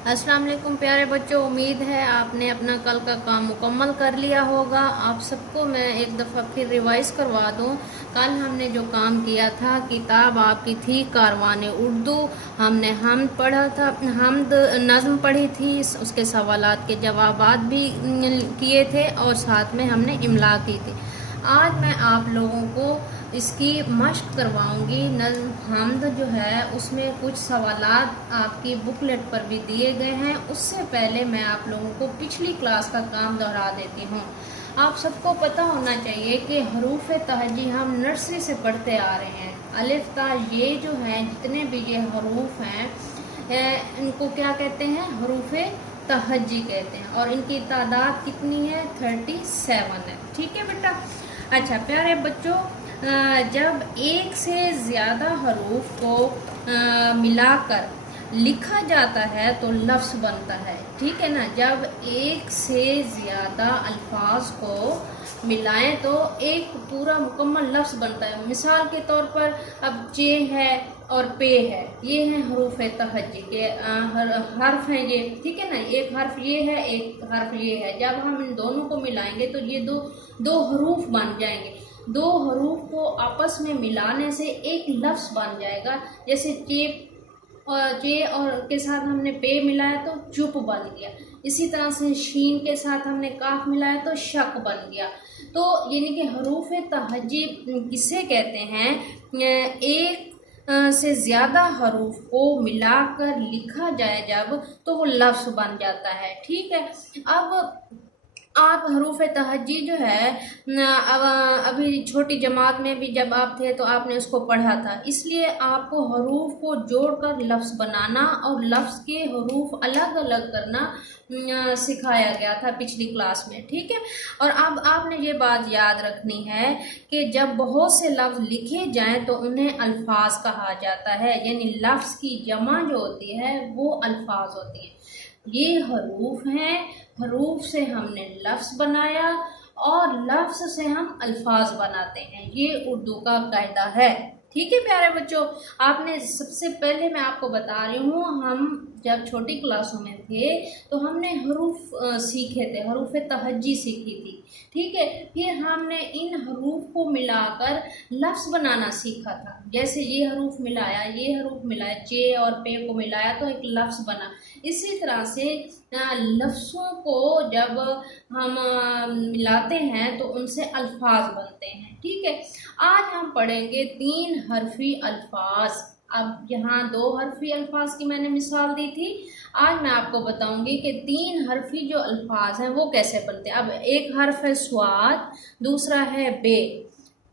अस्सलाम वालेकुम प्यारे बच्चों, उम्मीद है आपने अपना कल का काम मुकम्मल कर लिया होगा। आप सबको मैं एक दफ़ा फिर रिवाइज करवा दूं। कल हमने जो काम किया था, किताब आपकी थी कारवान उर्दू। हमने हमद पढ़ा था, हमद नज़्म पढ़ी थी, उसके सवालात के जवाबात भी किए थे और साथ में हमने इमला की थी। आज मैं आप लोगों को इसकी मश्क करवाऊंगी। नज़्म हमद जो है उसमें कुछ सवालात आपकी बुकलेट पर भी दिए गए हैं। उससे पहले मैं आप लोगों को पिछली क्लास का काम दोहरा देती हूँ। आप सबको पता होना चाहिए कि हरूफ तहजी हम नर्सरी से पढ़ते आ रहे हैं। अलिफ ता ये जो हैं, जितने भी ये हरूफ हैं, इनको क्या कहते हैं? हरूफ तहजी कहते हैं। और इनकी तादाद कितनी है? 37 है। ठीक है बेटा। अच्छा प्यारे बच्चों, जब एक से ज़्यादा हरूफ को मिलाकर लिखा जाता है तो लफ्ज़ बनता है। ठीक है ना। जब एक से ज़्यादा अल्फाज को मिलाएं तो एक पूरा मुकम्मल लफ्ज़ बनता है। मिसाल के तौर पर अब चे है और पे है, ये हैं हरूफ तहज्जी के हर्फ हैं ये। ठीक है ना। एक हर्फ ये है, एक हर्फ ये है। जब हम इन दोनों को मिलाएंगे तो ये दो हरूफ बन जाएंगे। दो हरूफ को आपस में मिलाने से एक लफ्ज़ बन जाएगा। जैसे चे और के साथ हमने पे मिलाया तो चुप बन गया। इसी तरह से शीन के साथ हमने काफ मिलाया तो शक बन गया। तो यानी कि हरूफ तहज्जी किसे कहते हैं? एक से ज़्यादा हरूफ को मिलाकर लिखा जाए जब, तो वो लफ्ज़ बन जाता है। ठीक है। अब आप हरूफ तहज्जी जो है, अब अभी छोटी जमात में भी जब आप थे तो आपने उसको पढ़ा था। इसलिए आपको हरूफ को जोड़कर लफ्ज़ बनाना और लफ्ज़ के हरूफ अलग अलग करना सिखाया गया था पिछली क्लास में। ठीक है। और अब आपने ये बात याद रखनी है कि जब बहुत से लफ्ज़ लिखे जाएं तो उन्हें अल्फाज कहा जाता है। यानी लफ्ज़ की जमा जो होती है वो अल्फाज होती है। ये हरूफ हैं, हरूफ से हमने लफ्ज़ बनाया और लफ्ज़ से हम अल्फाज बनाते हैं। ये उर्दू का कायदा है। ठीक है प्यारे बच्चों। आपने सबसे पहले मैं आपको बता रही हूँ, हम जब छोटी क्लासों में थे तो हमने हरूफ सीखे थे, हरूफ तहज्जी सीखी थी। ठीक है। फिर हमने इन हरूफ को मिलाकर लफ्ज़ बनाना सीखा था। जैसे ये हरूफ मिलाया, ये हरूफ मिलाया, चे और पे को मिलाया तो एक लफ्ज़ बना। इसी तरह से लफ्ज़ों को जब हम मिलाते हैं तो उनसे अल्फाज बनते हैं। ठीक है। आज हम पढ़ेंगे 3 हरफी अल्फाज। अब यहाँ 2 हरफी अल्फाज की मैंने मिसाल दी थी। आज मैं आपको बताऊंगी कि 3 हरफी जो अल्फाज हैं वो कैसे बनते हैं। अब एक हर्फ है स्वाद, दूसरा है बे।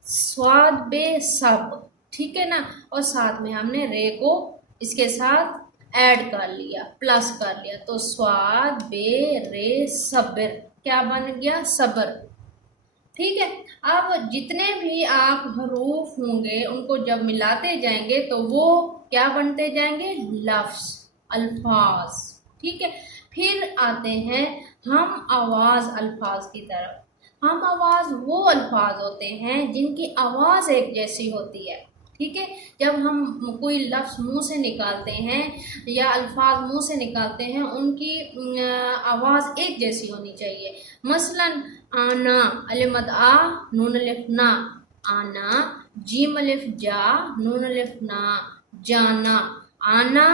स्वाद बे सब। ठीक है ना। और साथ में हमने रे को इसके साथ ऐड कर लिया, प्लस कर लिया, तो स्वाद बे रे सब्र क्या बन गया? सब्र। ठीक है। अब जितने भी आप हरूफ होंगे उनको जब मिलाते जाएंगे तो वो क्या बनते जाएंगे? लफ्ज़, अल्फाज। ठीक है। फिर आते हैं हम आवाज़ अल्फाज की तरफ। हम आवाज़ वो अल्फाज होते हैं जिनकी आवाज़ एक जैसी होती है। ठीक है। जब हम कोई लफ्ज़ मुंह से निकालते हैं या अल्फाज मुंह से निकालते हैं, उनकी आवाज़ एक जैसी होनी चाहिए। मसलन आना, अलिफ मद आ, नून अलिफ ना, आना। जीम अलिफ जा, नून अलिफ ना, जाना। आना,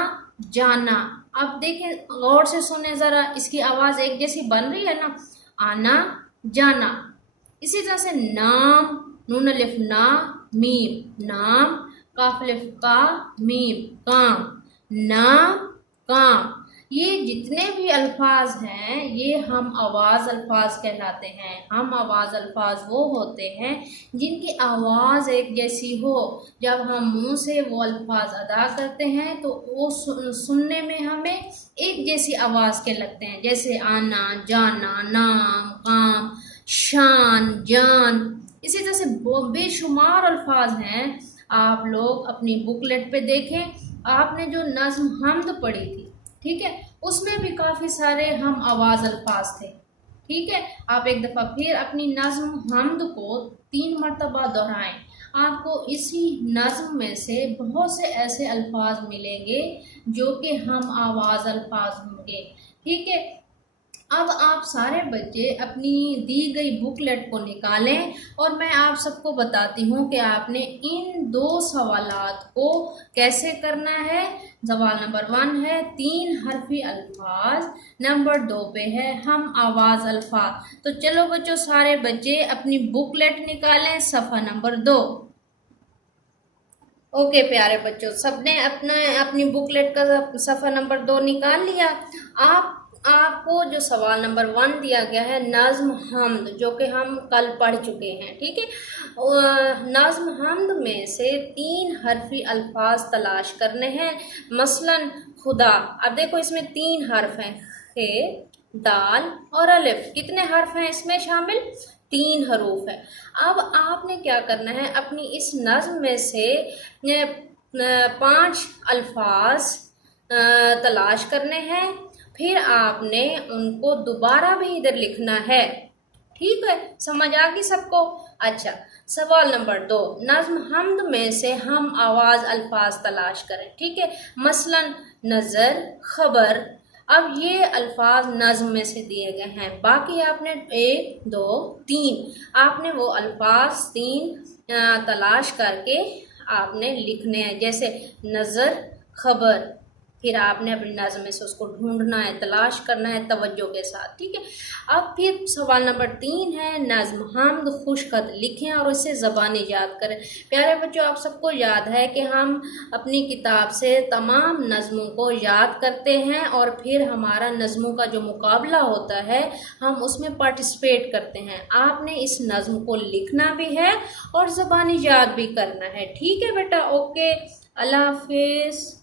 जाना। अब देखें, गौर से सुने ज़रा, इसकी आवाज़ एक जैसी बन रही है ना? आना, जाना। इसी तरह से नाम, नून अलिफ ना, मीम, नाम। काफ अलिफ का, मीम, काम, नाम, काम। ये जितने भी अल्फाज हैं ये हम आवाज़ अल्फाज कहलाते हैं। हम आवाज़ अल्फाज वो होते हैं जिनकी आवाज़ एक जैसी हो। जब हम मुंह से वो अल्फाज अदा करते हैं तो वो सुनने में हमें एक जैसी आवाज़ के लगते हैं। जैसे आना, जाना, नाम, काम, शान, जान। इसी तरह से बेशुमार अल्फाज हैं। आप लोग अपनी बुकलेट पे देखें, आपने जो नज़्म हमद पढ़ी थी, ठीक है, उसमें भी काफ़ी सारे हम आवाज़ अल्फाज थे। ठीक है। आप एक दफ़ा फिर अपनी नज़्म हमद को 3 मरतबा दोहराएं। आपको इसी नज़्म में से बहुत से ऐसे अल्फाज मिलेंगे जो कि हम आवाज़ अल्फाज होंगे। ठीक है, अब आप सारे बच्चे अपनी दी गई बुकलेट को निकालें और मैं आप सबको बताती हूँ कि आपने इन 2 सवालात को कैसे करना है। सवाल नंबर 1 है 3 हरफी अल्फाज, नंबर 2 पे है हम आवाज़ अल्फाज। तो चलो बच्चों, सारे बच्चे अपनी बुकलेट निकालें, सफ़ा नंबर 2। ओके प्यारे बच्चों, सबने अपनी बुकलेट का सफ़ा नंबर 2 निकाल लिया। आपको जो सवाल नंबर 1 दिया गया है नज़्म हमद, जो कि हम कल पढ़ चुके हैं। ठीक है, नज़्म हमद में से 3 हरफी अल्फाज तलाश करने हैं। मसलन खुदा। अब देखो इसमें 3 हर्फ हैं, खे, दाल और अलिफ। कितने हर्फ हैं इसमें शामिल? 3 हरूफ है। अब आपने क्या करना है, अपनी इस नज़्म में से 5 अल्फाज तलाश करने हैं, फिर आपने उनको दोबारा भी इधर लिखना है। ठीक है, समझ आ गई सबको? अच्छा, सवाल नंबर 2, नज़्म हमद में से हम आवाज़ अल्फाज तलाश करें। ठीक है, मसलन नज़र, खबर। अब ये अल्फाज नज़्म में से दिए गए हैं, बाकी आपने 1 2 3 आपने वो अल्फाज 3 तलाश करके आपने लिखने हैं, जैसे नज़र, खबर। फिर आपने अपनी नज़्म में से उसको ढूंढना है, तलाश करना है तवज्जो के साथ। ठीक है, अब फिर सवाल नंबर 3 है नज़्म हमद खुशखत लिखें और इसे ज़बानी याद करें। प्यारे बच्चों, आप सबको याद है कि हम अपनी किताब से तमाम नज़्मों को याद करते हैं और फिर हमारा नज़्मों का जो मुकाबला होता है हम उसमें पार्टिसिपेट करते हैं। आपने इस नज़्म को लिखना भी है और ज़बानी याद भी करना है। ठीक है बेटा, ओके, अल्लाह हाफिज़।